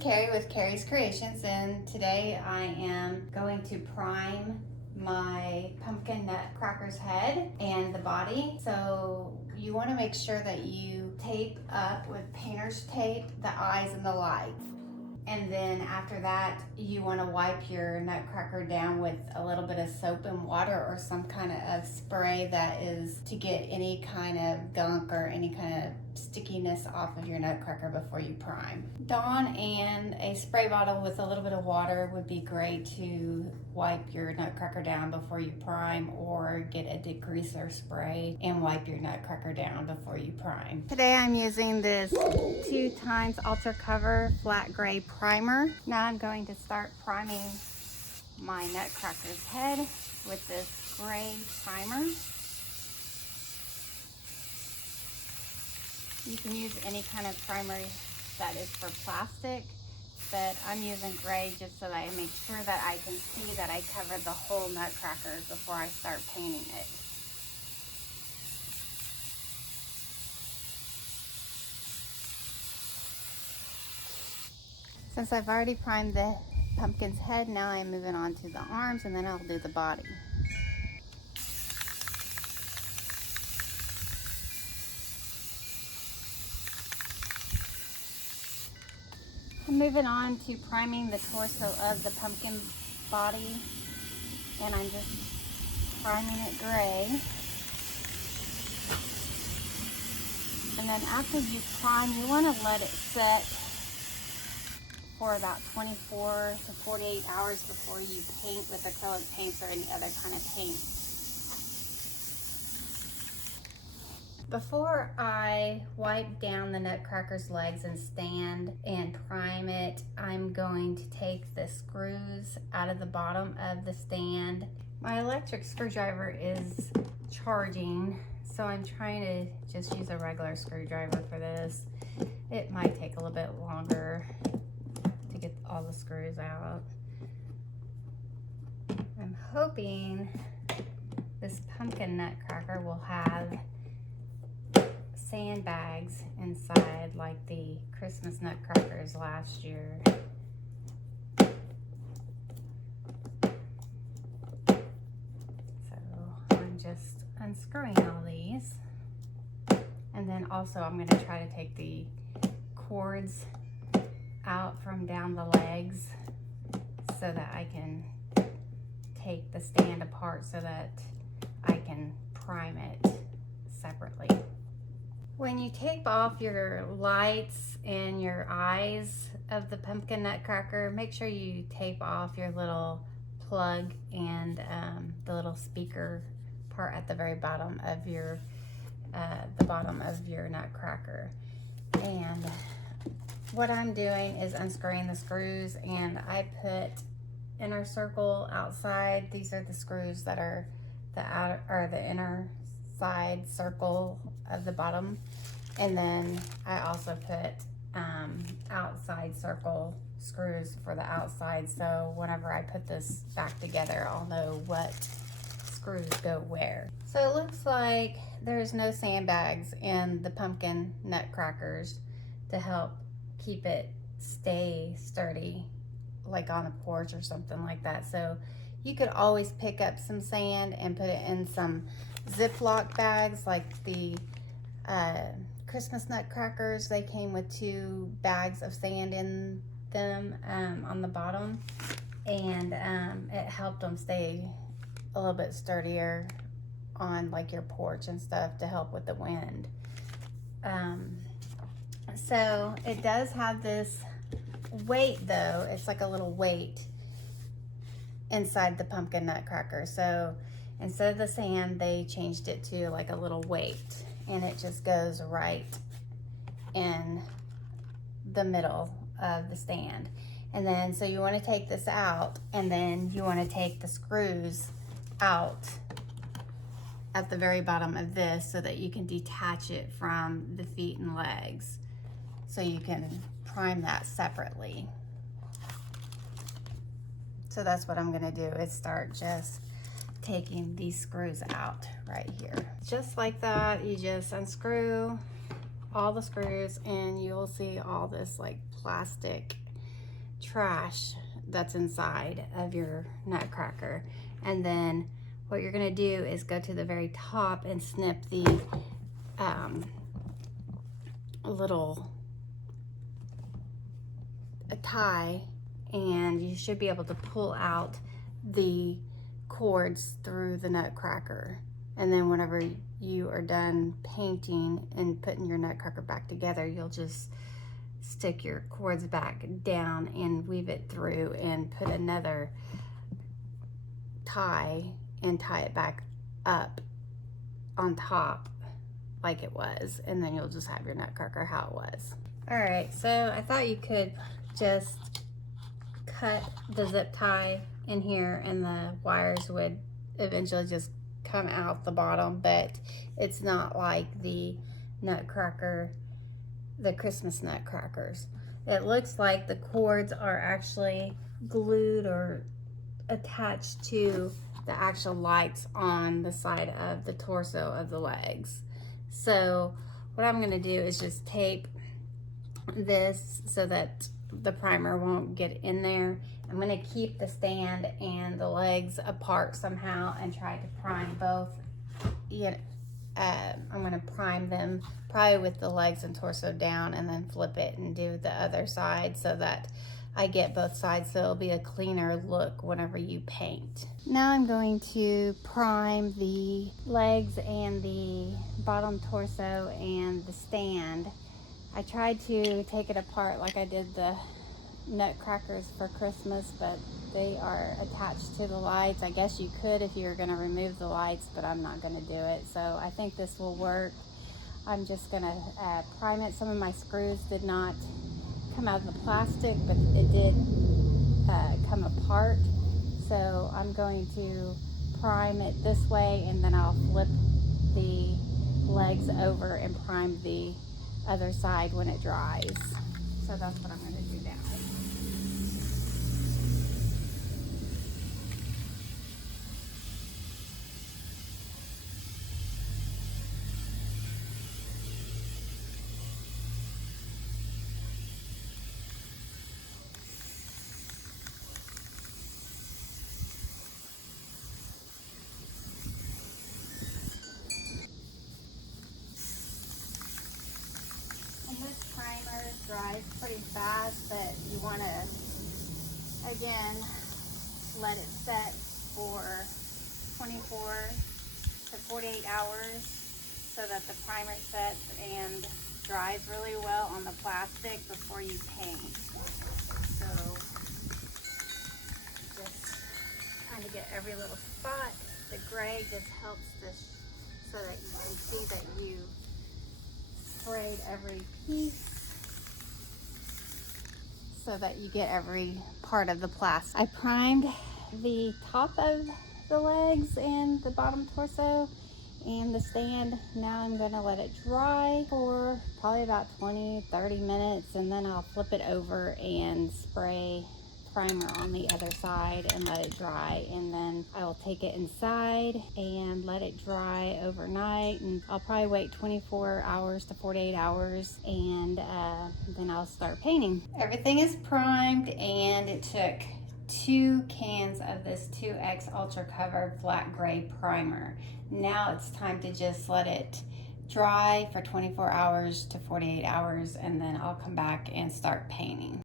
Carrie with Carrie's Creations, and today I am going to prime my pumpkin nutcracker's head and the body. So you want to make sure that you tape up with painter's tape the eyes and the lights. And then after that, you want to wipe your nutcracker down with a little bit of soap and water or some kind of spray that is to get any kind of gunk or any kind of stickiness off of your nutcracker before you prime. Dawn and a spray bottle with a little bit of water would be great to wipe your nutcracker down before you prime, or get a degreaser spray and wipe your nutcracker down before you prime. Today I'm using this 2x Ultra Cover flat gray primer. Now I'm going to start priming my nutcracker's head with this gray primer. You can use any kind of primer that is for plastic, but I'm using gray just so that I make sure that I can see that I covered the whole nutcracker before I start painting it. Since I've already primed the pumpkin's head, now I'm moving on to the arms, and then I'll do the body. I'm moving on to priming the torso of the pumpkin body, and I'm just priming it gray. And then after you prime, you want to let it set for about 24 to 48 hours before you paint with acrylic paints or any other kind of paint. Before I wipe down the nutcracker's legs and stand and prime it, I'm going to take the screws out of the bottom of the stand. My electric screwdriver is charging, so I'm trying to just use a regular screwdriver for this. It might take a little bit longer to get all the screws out. I'm hoping this pumpkin nutcracker will have sandbags inside like the Christmas nutcrackers last year. So I'm just unscrewing all these, and then also I'm going to try to take the cords out from down the legs so that I can take the stand apart so that I can prime it separately. When you tape off your lights and your eyes of the pumpkin nutcracker, make sure you tape off your little plug and the little speaker part at the very bottom of your nutcracker. And what I'm doing is unscrewing the screws, and I put inner circle outside. These are the screws that are the outer or the inner side circle of the bottom, and then I also put outside circle screws for the outside, so whenever I put this back together, I'll know what screws go where. So it looks like there's no sandbags in the pumpkin nutcrackers to help keep it stay sturdy, like on a porch or something like that. So you could always pick up some sand and put it in some Ziploc bags, like the Christmas nutcrackers. They came with 2 bags of sand in them on the bottom, and it helped them stay a little bit sturdier on like your porch and stuff to help with the wind. So it does have this weight though. It's like a little weight inside the pumpkin nutcracker. So instead of the sand, they changed it to like a little weight, and it just goes right in the middle of the stand. And then, so you want to take this out, and then you want to take the screws out at the very bottom of this so that you can detach it from the feet and legs, so you can prime that separately. So that's what I'm going to do, is start just taking these screws out right here. Just like that, you just unscrew all the screws, and you'll see all this like plastic trash that's inside of your Nutcracker. And then what you're gonna do is go to the very top and snip the little tie, and you should be able to pull out the cords through the Nutcracker. And then whenever you are done painting and putting your Nutcracker back together, you'll just stick your cords back down and weave it through and put another tie and tie it back up on top like it was, and then you'll just have your Nutcracker how it was. All right, so I thought you could just cut the zip tie in here and the wires would eventually just come out the bottom, but it's not like the Nutcracker, the Christmas Nutcrackers. It looks like the cords are actually glued or attached to the actual lights on the side of the torso of the legs. So what I'm going to do is just tape this so that the primer won't get in there. I'm going to keep the stand and the legs apart somehow and try to prime both. I'm going to prime them probably with the legs and torso down, and then flip it and do the other side so that I get both sides, so it'll be a cleaner look whenever you paint. Now I'm going to prime the legs and the bottom torso and the stand. I tried to take it apart like I did the Nutcrackers for Christmas, but they are attached to the lights. I guess you could if you were going to remove the lights, but I'm not going to do it. So I think this will work. I'm just going to prime it. Some of my screws did not come out of the plastic, but it did come apart. So I'm going to prime it this way, and then I'll flip the legs over and prime the other side when it dries. So that's what I'm going to do now. This primer dries pretty fast, but you want to, again, let it set for 24 to 48 hours so that the primer sets and dries really well on the plastic before you paint. So just trying to get every little spot. The gray just helps this so that you can see that you sprayed every piece so that you get every part of the plastic. I primed the top of the legs and the bottom torso and the stand. Now I'm going to let it dry for probably about 20-30 minutes, and then I'll flip it over and spray primer on the other side and let it dry, and then I will take it inside and let it dry overnight, and I'll probably wait 24 hours to 48 hours, and then I'll start painting. Everything is primed, and it took 2 cans of this 2X Ultra Cover Flat Gray Primer. Now it's time to just let it dry for 24 hours to 48 hours, and then I'll come back and start painting.